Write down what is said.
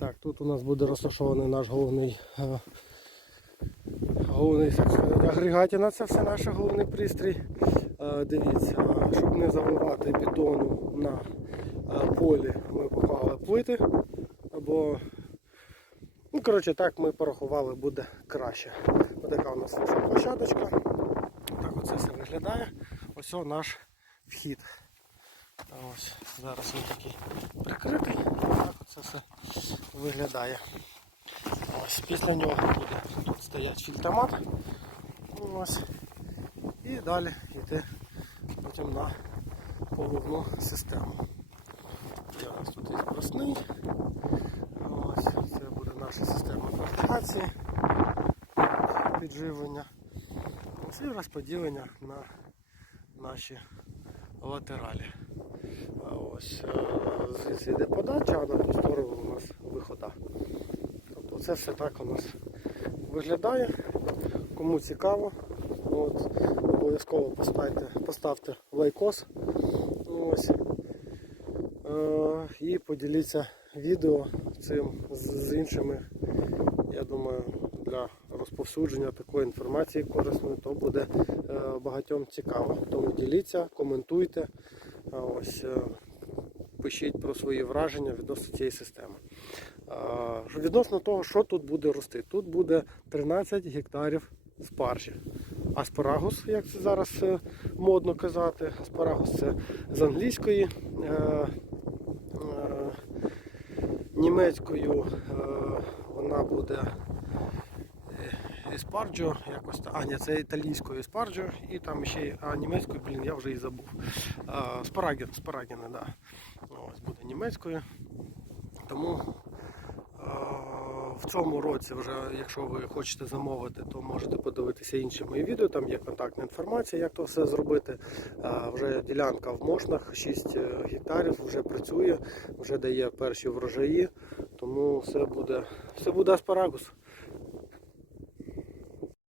так, тут у нас буде розташований наш головний, е, головний агрегатіна, це все наш головний пристрій. Е, Дивіться, е, щоб не заливати бетону на полі, ми поклали плити. Або, ну, коротше, так ми порахували, буде краще. Така у нас вийшла площадочка. Так оце все виглядає. Ось наш вхід. Ось зараз він такий прикритий. Так оце все виглядає. Ось після нього буде тут стоять фільтомат. Ось. І далі йти потім на поливну систему. Є у нас тут є бросний. Ось, це буде наша система навігації, підживлення. І розподілення на наші латералі. Ось звідси йде подача, а на ту сторону у нас вихода. Тобто це все так у нас виглядає. Кому цікаво, от, обов'язково поставте, поставте лайкос. Ось. Е, і поділіться відео цим з, іншими. Я думаю, для розповсюдження такої інформації корисної, то буде е, багатьом цікаво. Тому діліться, коментуйте, ось, е, пишіть про свої враження відносно цієї системи. Відносно того, що тут буде рости. Тут буде 13 гектарів спаржі. Аспарагус, як це зараз е, модно казати, аспарагус це з англійської. Е, е, Німецькою вона буде еспарджо, якось та- а ні, це італійською еспарджо, і там ще а німецькою, блін, я вже і забув. А, Спараген, спарагіни, да. Ось буде німецькою. Тому е, в цьому році, вже, якщо ви хочете замовити, то можете подивитися інші мої відео. Там є контактна інформація, як то все зробити. Е, Вже ділянка в Мошнах, 6 гектарів, вже працює, вже дає перші врожаї. Тому все буде, все буде аспарагус.